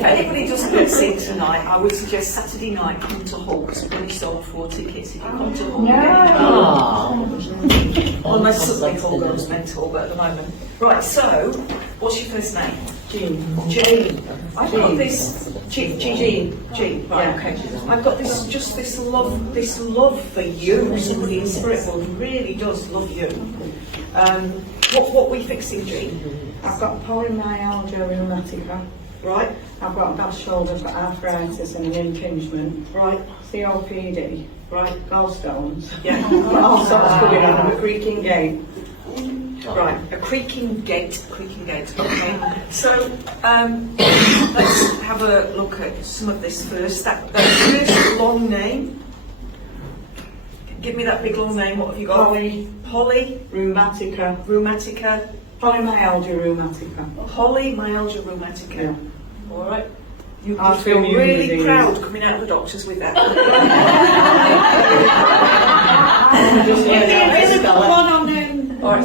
If anybody doesn't get seen tonight, I would suggest Saturday night come to Hull, because we've only sold 4 tickets. If you come to Hull, unless suddenly Hull goes mental, but at the moment. Right, so, what's your first name? Jean. Jean. I've got this. Jean. Right, okay. I've got this love for you. Somebody in spirit world really does love you. What are we fixing, Jean? I've got polymyalgia rheumatica. Right. I've got a bad shoulder for arthritis and an impingement. Right. COPD. Right. Gallstones. Yeah. All sorts going on. I'm a creaking gate. Right, a creaking gate. Okay. So let's have a look at some of this first. That first long name. Give me that big long name. What have you got? Poly. Rheumatica. Rheumatica. Polymyalgia rheumatica. Polymyalgia rheumatica. Yeah. All right. You I feel feel really disease. proud coming out of the doctors with that. Just All right.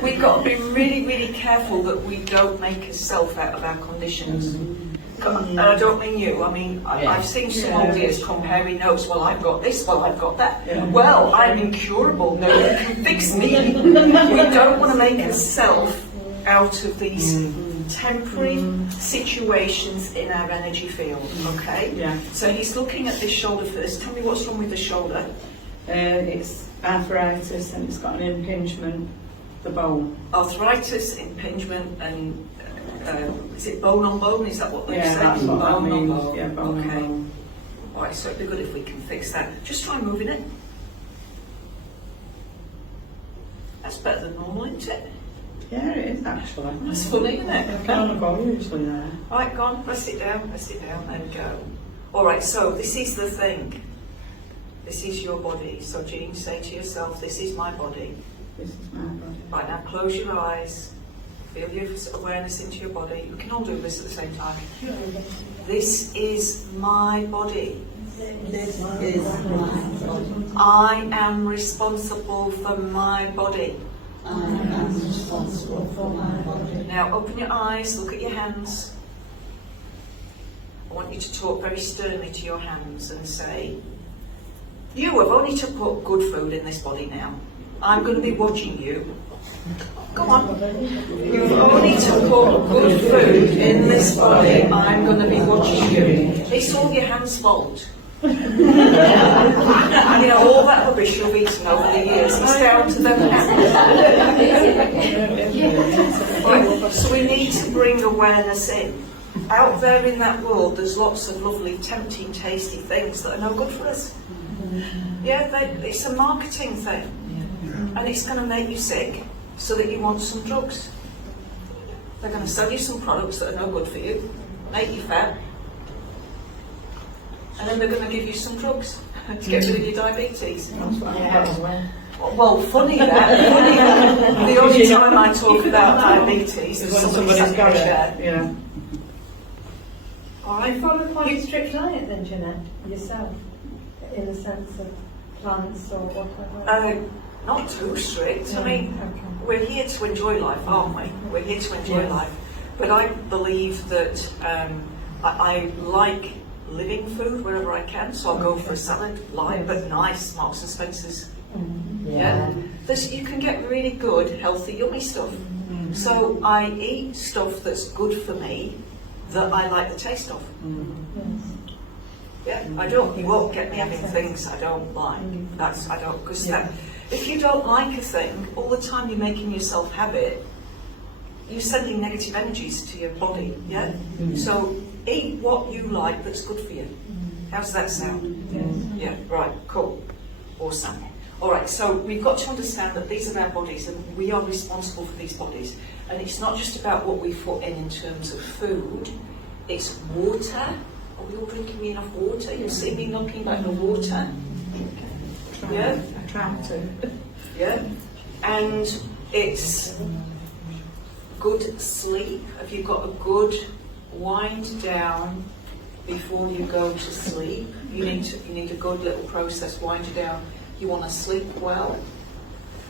We've got to be really, really careful that we don't make a self out of our conditions. And I don't mean you, I mean, I've seen some old ears comparing notes, well I've got this, well I've got that. Yeah. Well, I'm incurable, no one can fix me. We don't want to make a self out of these temporary situations in our energy field, okay? Yeah. So he's looking at this shoulder first. Tell me what's wrong with the shoulder. It's arthritis and it's got an impingement, the bone. Arthritis, impingement, and is it bone on bone? Is that what they say? Yeah, that's what that Bone on means. bone. Yeah, bone Okay. on bone. All right, so it'd be good if we can fix that. Just try moving it. That's better than normal, isn't it? Yeah, it is actually. That's funny, isn't I it? can't go usually there. All right, go on, rest it down, there we go. All right, so this is the thing. This is your body. So Jean, say to yourself, this is my body. This is my body. Right, now close your eyes. Feel your awareness into your body. We can all do this at the same time. This is my body. This is my body. I am responsible for my body. I am responsible for my body. Now open your eyes, look at your hands. I want you to talk very sternly to your hands and say, you have only to put good food in this body now. I'm going to be watching you. Go on. You've only to put good food in this body. I'm going to be watching you. It's all your hands' fault. And you know, all that rubbish you've eaten over the years, it's down to them hands. Right, so we need to bring awareness in. Out there in that world, there's lots of lovely, tempting, tasty things that are no good for us. Yeah, it's a marketing thing. And it's going to make you sick so that you want some drugs. They're going to sell you some products that are no good for you, make you fat, and then they're going to give you some drugs to get rid of your diabetes. That's what I've got as well. Well, funny that. The only time I talk about diabetes is somebody's sat in a chair. Yeah. All right. You follow quite a strict diet then, Jeanette, yourself, in the sense of plants or whatever? Not too strict. I mean, Okay. we're here to enjoy life, aren't we? We're here to enjoy Yes. life. But I believe that I like living food wherever I can, so I'll go for a salad, light but nice, Marks and Spencer's. Yeah. You can get really good, healthy, yummy stuff. So I eat stuff that's good for me, that I like the taste of. Yeah, you won't get me having things I don't like. Because if you don't like a thing, all the time you're making yourself have it, you're sending negative energies to your body, yeah? So eat what you like that's good for you. How's that sound? Yeah, right, cool. Awesome. All right, so we've got to understand that these are our bodies and we are responsible for these bodies. And it's not just about what we put in terms of food, it's water. Are we all drinking enough water? You see me knocking back the water? Yeah? I try to. Yeah? And it's good sleep. Have you got a good wind down before you go to sleep? You need a good little process, wind you down. You want to sleep well.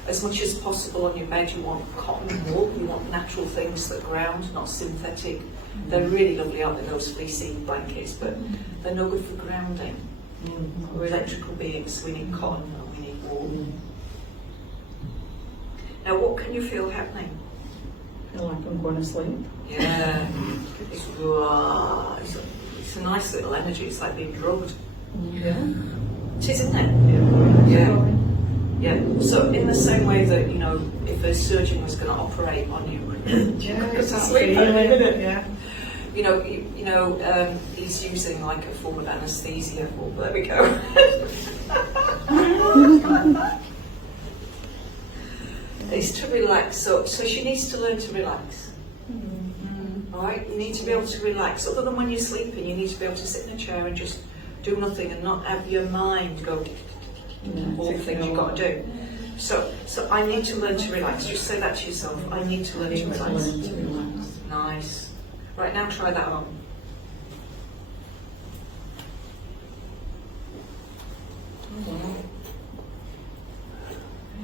as much as possible on your bed, you want cotton wool, you want natural things that ground, not synthetic. They're really lovely, aren't they, those fleecy blankets, but they're no good for grounding. We're electrical beings, we need cotton and we need wool. Now, what can you feel happening? I feel like I'm going to sleep. Yeah, it's a nice little energy, it's like being drugged. Yeah. It is, isn't it? Yeah. Yeah. So in the same way that, you know, if a surgeon was going to operate on you, It's that sleep, feeling, isn't it? yeah. He's using like a form of anaesthesia. Oh, there we go. It's to relax. So she needs to learn to relax. All right, you need to be able to relax. Other than when you're sleeping, you need to be able to sit in a chair and just do nothing and not have your mind go all the things you've got to do. So I need to learn to relax. Just say that to yourself. I need to learn to relax. Nice. Right, now try that on. I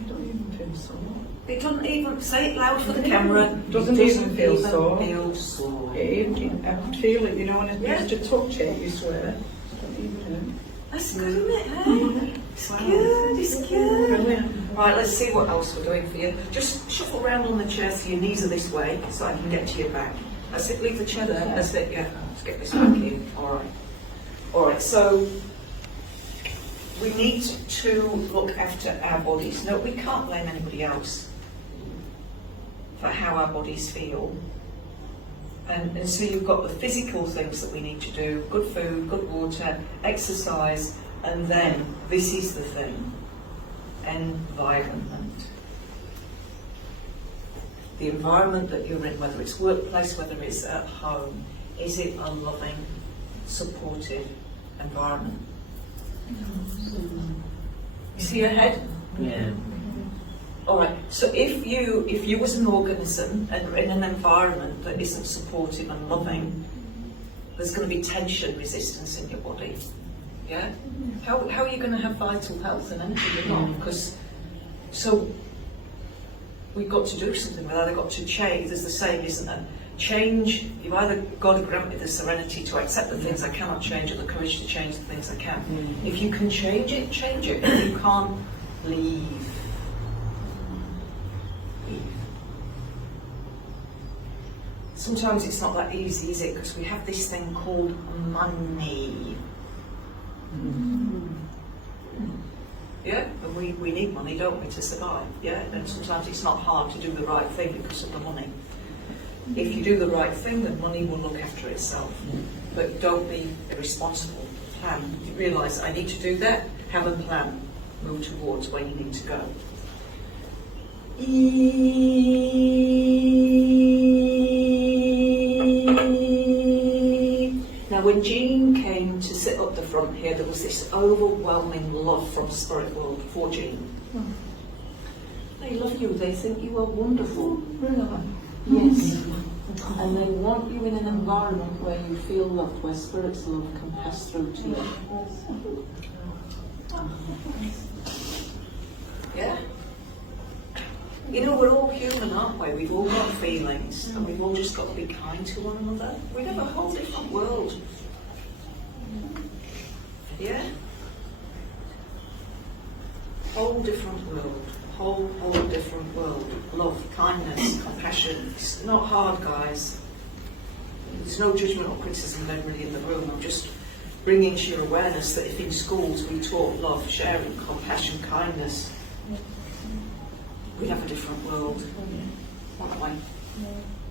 don't even feel sore. It doesn't even, say it loud for the camera. Doesn't even feel sore. Feel sore. I feel it, you know, when I Yeah. used to touch it, you swear. I don't even That's good, isn't it? Hey? It's good, it's good. Brilliant. Right, let's see what else we're doing for you. Just shuffle around on the chair so your knees are this way, so I can get to your back. That's it, leave the chair there. That's it, yeah. Let's get this back in. Alright. Alright, so we need to look after our bodies. No, we can't blame anybody else for how our bodies feel. And so you've got the physical things that we need to do, good food, good water, exercise, and then this is the thing, environment. The environment that you're in, whether it's workplace, whether it's at home, is it a loving, supportive environment? You see your head? Yeah. All right. So if you was an organism and in an environment that isn't supportive and loving, there's going to be tension, resistance in your body. Yeah. How are you going to have vital health and energy? You're not, because so we've got to do something. We've either got to change. There's the saying, isn't there? Change. You've either got to grant me the serenity to accept the things I cannot change, or the courage to change the things I can. If you can change it, change it. If you can't, leave. Sometimes it's not that easy, is it? Because we have this thing called money. Yeah, and we need money, don't we, to survive? Yeah, and sometimes it's not hard to do the right thing because of the money. If you do the right thing, then money will look after itself. But don't be irresponsible. Plan. You realise I need to do that. Have a plan. Move towards where you need to go. Now, when Jean came to sit up the front here, there was this overwhelming love from Spirit World for Jean. They love you. They think you are wonderful. Really? Yes. And they want you in an environment where you feel loved, where Spirit's love can pass through to you. Yeah? You know, we're all human, aren't we? We've all got feelings, and we've all just got to be kind to one another. We have a whole different world. Yeah? Whole different world. Whole different world. Love, kindness, compassion. It's not hard, guys. There's no judgment or criticism of everybody in the room. I'm just bringing to your awareness that if in schools we taught love, sharing, compassion, kindness, we'd have a different world, wouldn't we?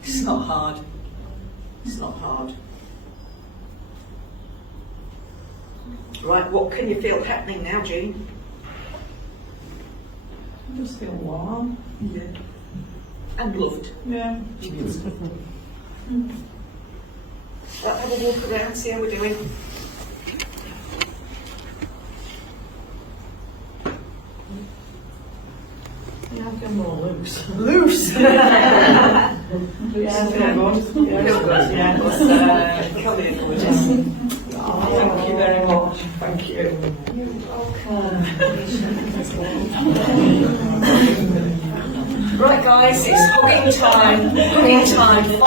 It's not hard. It's not hard. Right, what can you feel happening now, Jean? I just feel warm. Yeah. And loved. Yeah. Right, have a walk around, see how we're doing. Yeah, I feel more loose. Loose! Yeah, I feel good. Yeah, good. Yeah, Come here, gorgeous. Thank you very much. Thank you. You're welcome. Right guys, it's hugging time, hugging time.